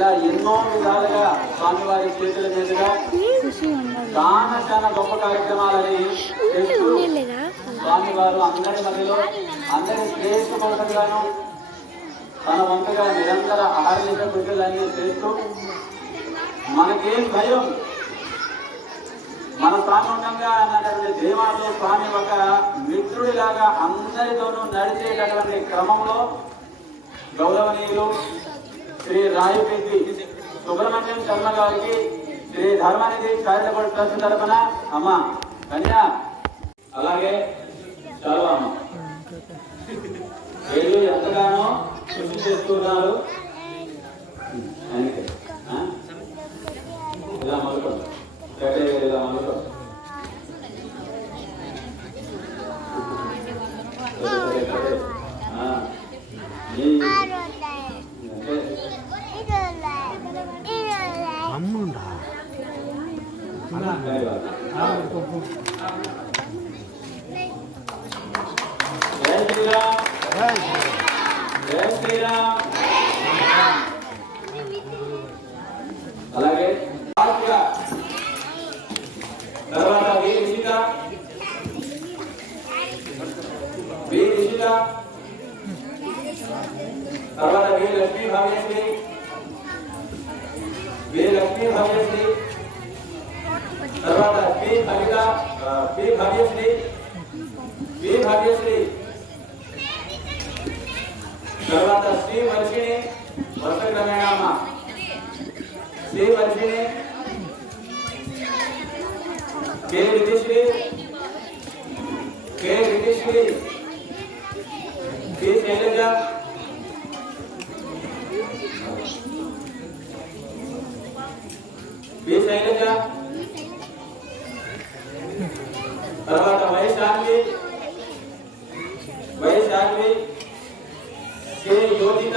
ఇలా ఎన్నో విధాలుగా స్వామివారి చేతుల మీదుగా చాలా చాలా గొప్ప కార్యక్రమాలని స్వామివారు అందరి మధ్యలో అందరి శ్రేష్ఠ కోసంగాను తన వంతుగా నిరంతర ఆహార్య కృషులన్నీ చేస్తూ మనకేం భయం? మన స్వామి ఉండగా అన్నటువంటి దేవాలయంలో స్వామి ఒక మిత్రుడిలాగా అందరితోనూ నడిచేటటువంటి క్రమంలో గౌరవనీయులు శ్రీ రాయపేటి సుబ్రహ్మణ్యం శర్మ గారికి శ్రీ ధర్మనిధి చారిటబుల్ ట్రస్ట్ తరఫున అమ్మ కన్యా. అలాగే చదవ అమ్మ వీళ్ళు ఎంతగానో కృషి చేస్తున్నారు. ఇలా మొదలు ఇలా మొదలు 다음에 또. కే రితిశ్రీ కే. రితిశ్రీ శ్రీ శైలజ శ్రీ శైలజ తర్వాత వైశాలి వైశాలి కే యోగిత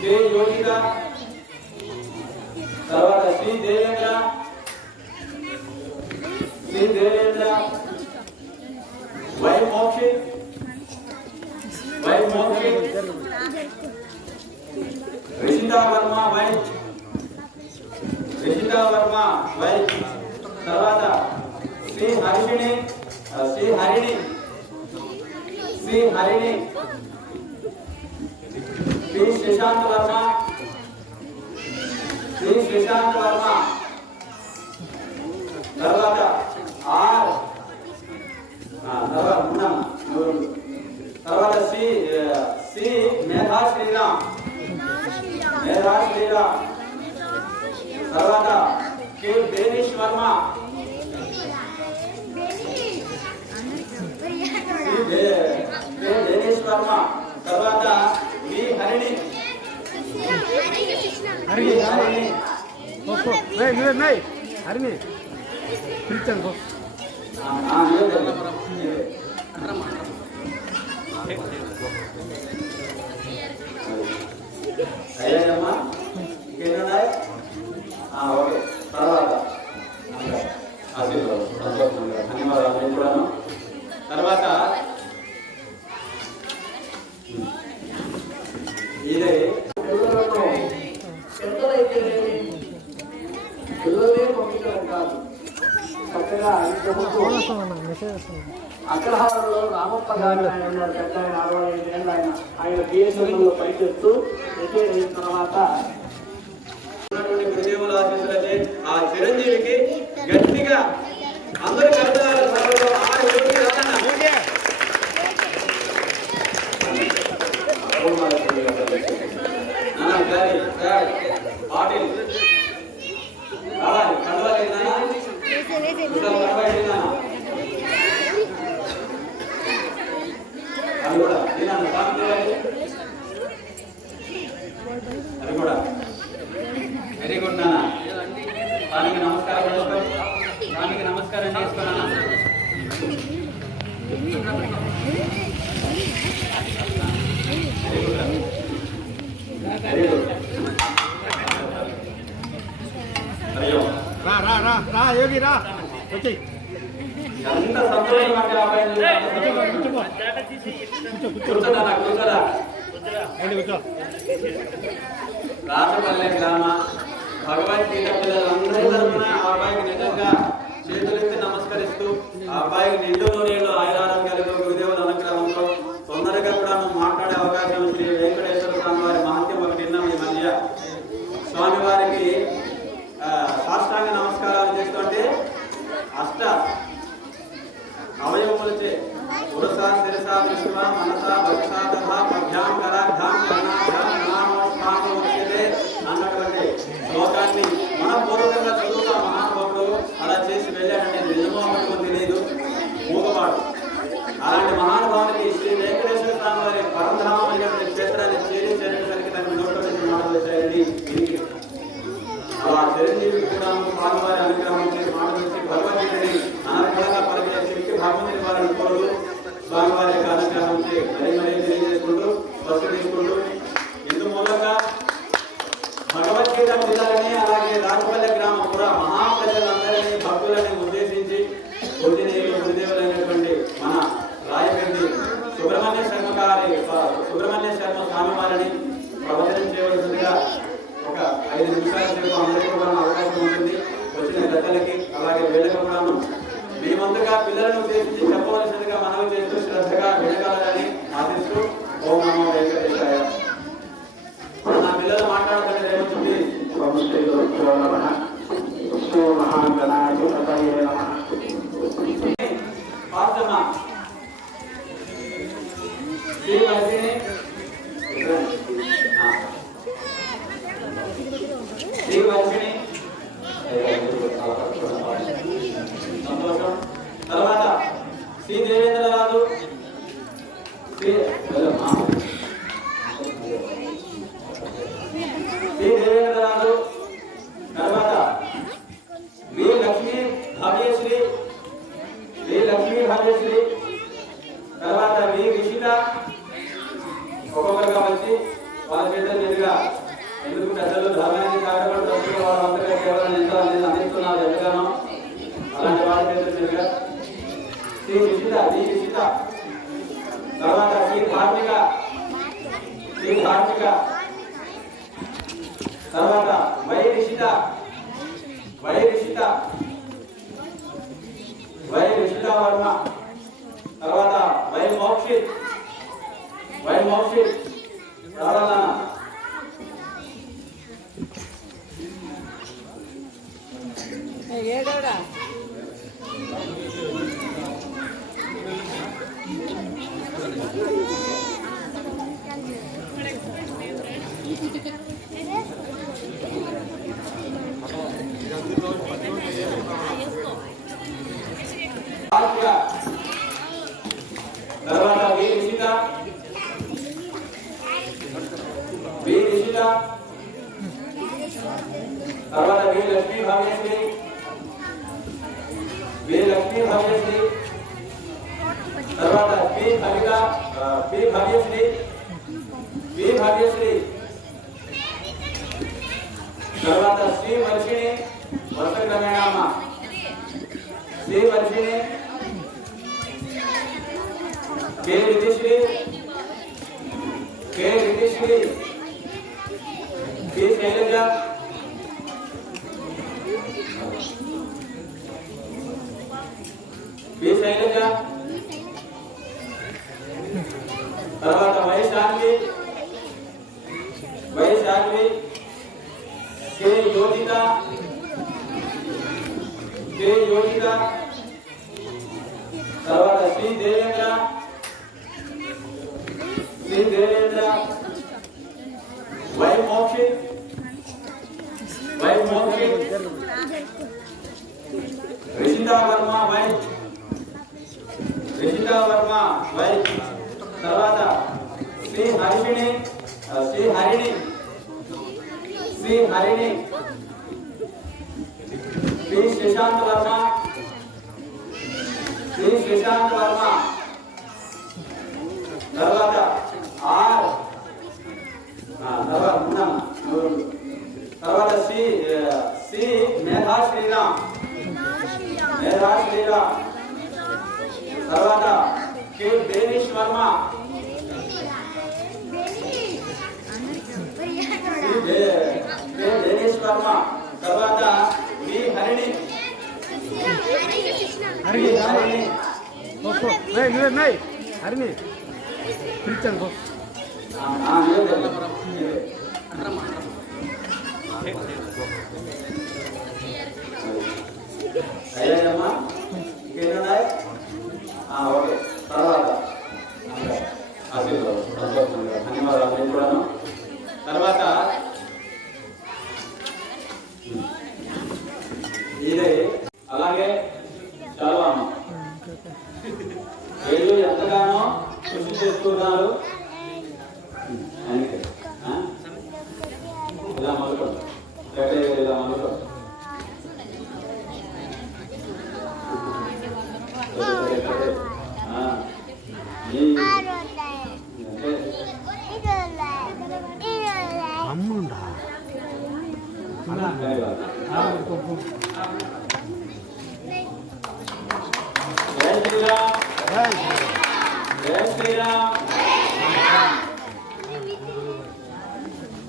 కే యోగిత తర్వాత Sri Devendra Sri Devendra Y Mokshith Y Mokshith Rishitha Varma Y Rishitha Varma Y తర్వాత శ్రీ హరిణి శ్రీ హరిణి శ్రీ హరిణి శ్రీ శ్రీశాంత్ వర్మ శ్రీ శ్రీశాంత్ వర్మ తర్వాత ఆర్ ఆ, తర్వాత ఉన్నాం తర్వాత శ్రీ ఆ, శ్రీ మేధా శ్రీరామ్ మేధా శ్రీరామ్ తర్వాత కె డేనిష్ వర్మ శ్రీ డే- కె డేనిష్ వర్మ తర్వాత వి హరిణి. వి హరిణి నువ్వే హరిని పిలిచాను పో. ఆ, ఓకే తర్వాత ఆశీర్వాదం. సంతోషంగా. ధన్యవాదాలు మీకు కూడాను. తర్వాత ఇది పిల్లలను పెద్దలైతే పిల్లలే పంపించడం కాదు చక్కగా ఇంతకుముందు మెసేజ్ వస్తుంది అగ్రహారంలో రామప్ప గారు అరవై ఐదు ఏళ్ళు ఆయన ఆయన బిఎస్ఎన్ఎల్లో పనిచేస్తూ రిటైర్ అయిన తర్వాత ఆశీస్సులచే ఆ చిరంజీవికి గట్టిగా అందరి బాటిల్. కావాలి, కడవాలి, కడవాలి, నాన్న. అది కూడా తిన్నాను స్వామి చూడండి అది కూడా వెరీ గుడ్ నాన్న స్వామికి నమస్కారం. స్వామికి చేసుకున్నాను. రా రా రా రా యోగి రా. వచ్చి ఎంత. కూర్చోదా రాజపల్లె గ్రామ భగవద్గీత పిల్లలందరి తరఫున ఆ అబ్బాయికి నిజంగా చేతులెత్తి నమస్కరిస్తూ ఆ అబ్బాయికి నిండు నూనెలు గురుదేవుల అనుగ్రహంతో తొందరగా కూడా మాట్లాడే అవకాశం శ్రీ వెంకటేశ్వర స్వామి వారి మహత్యం ఒకటి విన్నాం ఈ మధ్య. స్వామి వారికి సాష్టాంగ నమస్కారాలు చేస్తుంటే అష్ట అవయవములచే పురుష శిరస విశ్వ మనస భక్ష తథా పభ్యాం అందిస్తున్నారు అలాంటి వాళ్ళ శ్రీ విషిత విషిత తర్వాత శ్రీ కార్మిక శ్రీ కార్మిక. తర్వాత Y Rishitha Y Rishitha Y Varma. తర్వాత వై మోక్షిత్ వై మోక్షిత్. తర్వాత ఏడోడా కార్మిక తర్వాత వి రిషిత వి రిషిత తర్వాత వి లక్ష్మీ భాగ్యశ్రీ వి లక్ష్మీ భాగ్యశ్రీ తర్వాత పి కవిత ఆ, పి భాగ్యశ్రీ పి భాగ్యశ్రీ తర్వాత శ్రీ వర్షిణి వర్ష క్రమేణామ శ్రీ వర్షిణి కే రితిశ్రీ కే రితిశ్రీ కే శైలజ కే శైలజ తర్వాత Y Shanvi Y Shanvi K Yogitha K Yogitha తర్వాత Sri Devendra? Sri Devendra? Y Mokshith Y Mokshith Rishitha Varma Y Rishitha Varma Y తర్వాత శ్రీ హర్షిణి ఆ, శ్రీ హరిణి శ్రీ హరిణి శ్రీ శ్రీశాంత్ వర్మ శ్రీ శ్రీశాంత్ వర్మ తర్వాత ఆర్ ఆ, తర్వాత ఉన్నామా? మూడు. తర్వాత శ్రీ ఆ, శ్రీ మేధా శ్రీరామ్ మేధా శ్రీరామ్ తర్వాత కే దేనిష్ వర్మ. దేనిష్ వర్మ. తర్వాత మీ హరిణి. హరిణి హరిణి. నువ్వే హరిణి. పిలిచాను బో అయ్యమ్మా ఓకే. తర్వాత. ధన్యవాదాలు. మీకు కూడాను. తర్వాత. ఇదే. అలాగే చదవమ్మ వీళ్ళు ఎంతగానో కృషి చేస్తున్నారు అందుకే ఆ? ఇలా మొదలుకోండి గట్టిగా ఇలా మొదలుకోండి ఆ. ఈ అంటే అమ్ముండా ధన్యవాదాలు. జై శ్రీరామ్ జై శ్రీరామ్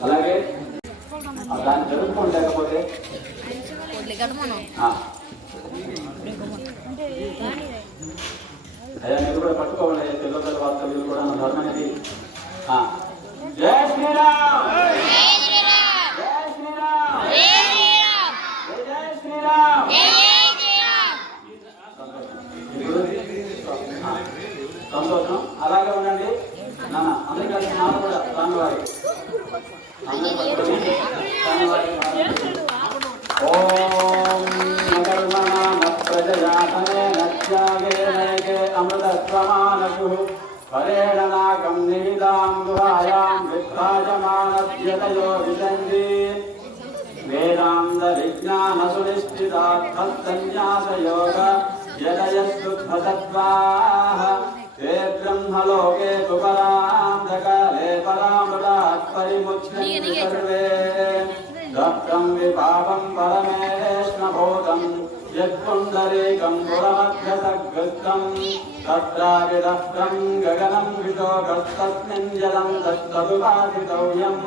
అలాగే దాన్ని జరుపుకోండి లేకపోతే. అయ్యా మీరు కూడా పట్టుకోవాలి. తెలుగు తర్వాత మీరు కూడా ధర్మ అనేది परेणनाकं निविदां गुहायां विभाजमानद्यतयो विदन्ति वेदान्तविज्ञानसुनिश्चितार्थसन्न्यासयोग यदयस्तुत्वसत्त्वाः ते ब्रह्मलोके तु परान्तकाले परामृतात् सर्वे दत्तं विपापं परमेष्णभूतम्। यत्पुण्डरीकं पुरमध्यसगृत्तं तत्राविदष्टं गगनं विशोकस्तस्मिन् जलं दत्तदुपासितव्यम्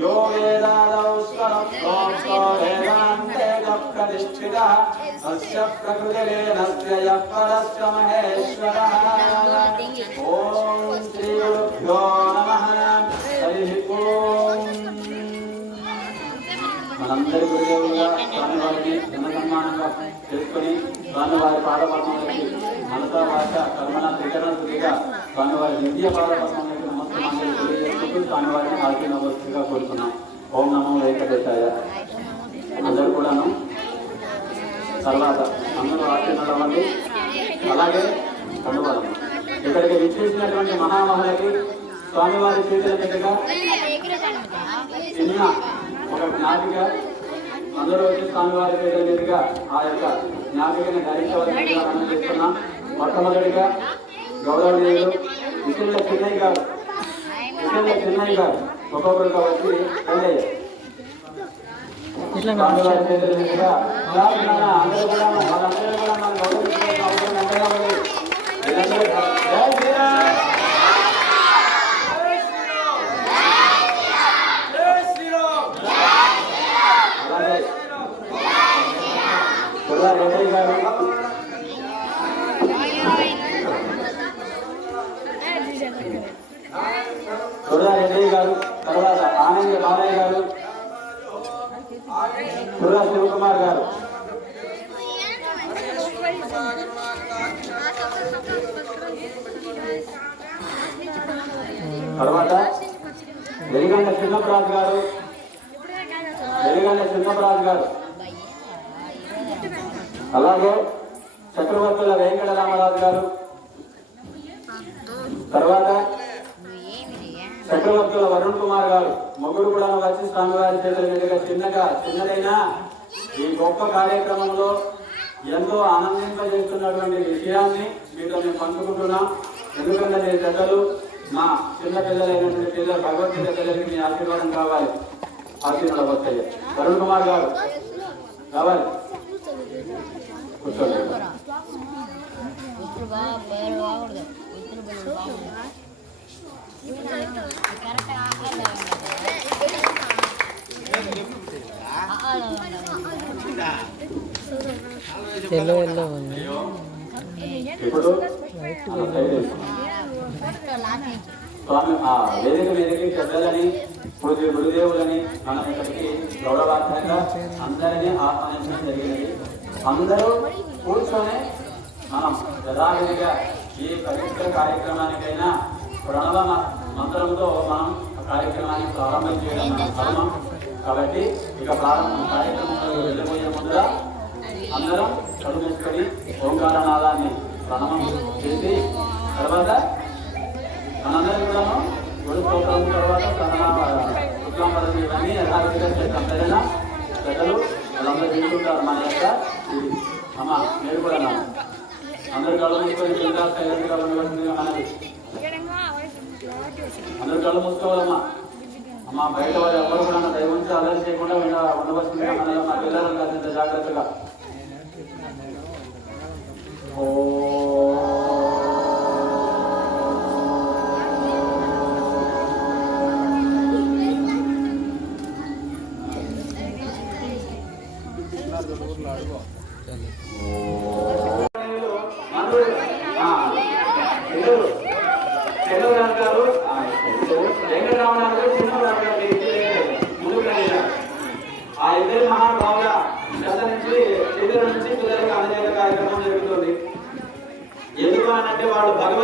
यो वेदादौ स्वरप्रोक्तो वेदान्ते च प्रतिष्ठितः तस्य प्रकृतिरेनस्य यः परस्य महेश्वरः ॐ श्रीगुरुभ्यो नमः हरिः ॐ మనందరి గురుదేవులుగా స్వామివారిని ఘన సన్మానంగా చేసుకుని స్వామివారి పాదపద్మాలకి మనస భాష కర్మణ త్రికరణ శుద్ధిగా స్వామివారి నిత్య పాదపద్మలకి నమస్కారం తెలియజేసుకుంటూ స్వామివారిని ఆశీర్వదిగా కోరుతున్నాం. ఓం నమో వెంకటేశాయ. అందరూ కూడాను తర్వాత అందరూ ఆశీర్వాదం అలాగే కండువాలం ఇక్కడికి విచ్చేసినటువంటి మహామహులకి స్వామివారి చేతుల దగ్గర చిన్న ఒక జ్ఞాపిక అందరూ వచ్చి స్వామివారి పేద మీదుగా ఆ యొక్క జ్ఞాపికని ధరించవలసిందిగా మనం చేస్తున్నాం. మొట్టమొదటిగా గౌరవనీయులు విశుల చిన్నయ్య గారు విశుల చిన్నయ్య గారు ఒక్కొక్కరుగా వచ్చి స్వామివారి మీదుగా ప్రార్థన అందరూ కూడా వాళ్ళందరూ కూడా మనం గౌరవించుకోవాల్సిన అవసరం ఎంతగా ఉంది విజయాన్ని మీతో నేను పంచుకుంటున్నా. ఎందుకంటే నేను పెద్దలు నా చిన్న పిల్లలైనటువంటి పిల్లలు భగవద్గీత పిల్లలకి మీ ఆశీర్వాదం కావాలి. ఆశీర్వాద వస్తాయి వరుణ్ కుమార్ గారు కావాలి కూర్చోండి. ఎల్లో ఎల్లో ఉంది ఇప్పుడు స్వామి ఆ వేదిక మీదకి పెద్దలని పూజ గురుదేవులని మనం ఇక్కడికి గౌరవార్థంగా అందరినీ ఆహ్వానించడం జరిగినది అందరూ కూర్చొని మనం యథావిధిగా ఈ పవిత్ర కార్యక్రమానికైనా ప్రణవ మంత్రంతో మనం కార్యక్రమాన్ని ప్రారంభం చేయడం మన కాబట్టి ఇక ప్రారంభం కార్యక్రమంలో వెళ్ళబోయే ముందర అందరం చదువుకొని ఓంకారనాదాన్ని ప్రణవం చేసి తర్వాత మనందరం కూడా గుడి స్తోత్రం తర్వాత ఉద్యమం ఇవన్నీ యథావిధిగా చేద్దాం సరేనా? పెద్దలు వాళ్ళందరూ వింటుంటారు మన యొక్క అమ్మ మీరు కూడా నా అందరు కళ్ళు మూసుకొని కింద సైలెంట్గా మనది అందరు కళ్ళు మూసుకోవాలమ్మా. అమ్మ బయట వాళ్ళు ఎవరు కూడా దయ ఉంచి అల్లరి చేయకుండా ఉండ- ఉండవలసిందిగా మన మా పిల్లలు కాసింత జాగ్రత్తగా. ఆ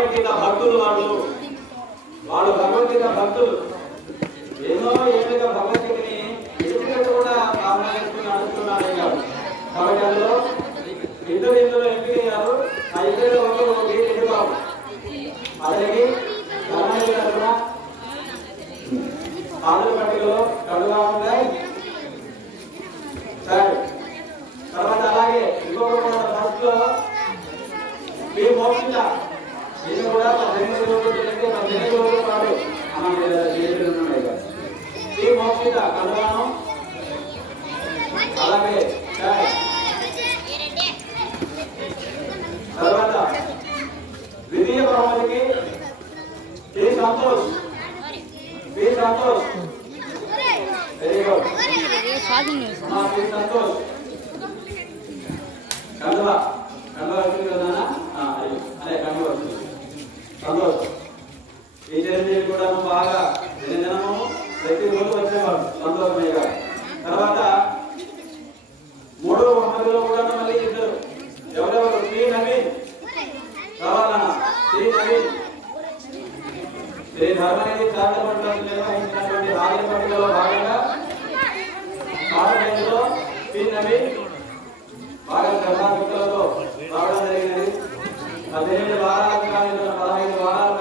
భగవద్గీత భక్తులు వాళ్ళు. వాళ్ళు భగవద్గీత భక్తులు. ఎన్నో ఏళ్ళుగా భగవద్గీతని ఎదుగుదల కూడా సాధన చేసుకుని నడుస్తున్నారే కాబట్టి అందులో ఇద్దరు ఇందులో ఎంపికయ్యారు ఆ ఇద్దరు ఒకరు వీరు ఎదుగుబాబు అలాగే కర్ణాటక తరఫున ఆంధ్ర పట్టికలో కడుగా ఉంటాయి. సరే. తర్వాత అలాగే ఇంకొక ఫస్ట్లో మీరు మోక్షిత. ఇది కూడా పద్దెనిమిది రోజులు జరిగితే పద్దెనిమిది రోజుల పాటు మన చేతులు ఉన్నాయి కదా. ఈ మోక్షిత అలాగే తర్వాత ద్వితీయ బ్రహ్మకి శ్రీ సంతోష్. శ్రీ సంతోష్. వెరీ గుడ్ మా శ్రీ సంతోష్. వచ్చింది కదా అదే కండువా వచ్చింది. సంతోష్ ఈ చిరంజీవి కూడా బాగా దినదినము ప్రతిరోజు వచ్చేవాడు సంతోషమే గారు తర్వాత మూడో బహుమతిలో కూడా మళ్ళీ ఇద్దరు ఎవరెవరు? శ్రీ నవీన్. కావాలన్నా శ్రీ నవీన్. శ్రీ ధర్మనిధి చారిటబుల్ ట్రస్ట్ నిర్వహించినటువంటి బాల్య పండుగలో భాగంగా పాఠశాలలో శ్రీ నవీన్ బాగా కర్ణాటకలతో రావడం జరిగినది. അതിനെ വാറാക്കാനെന്ന് പറയുന്ന വാറാ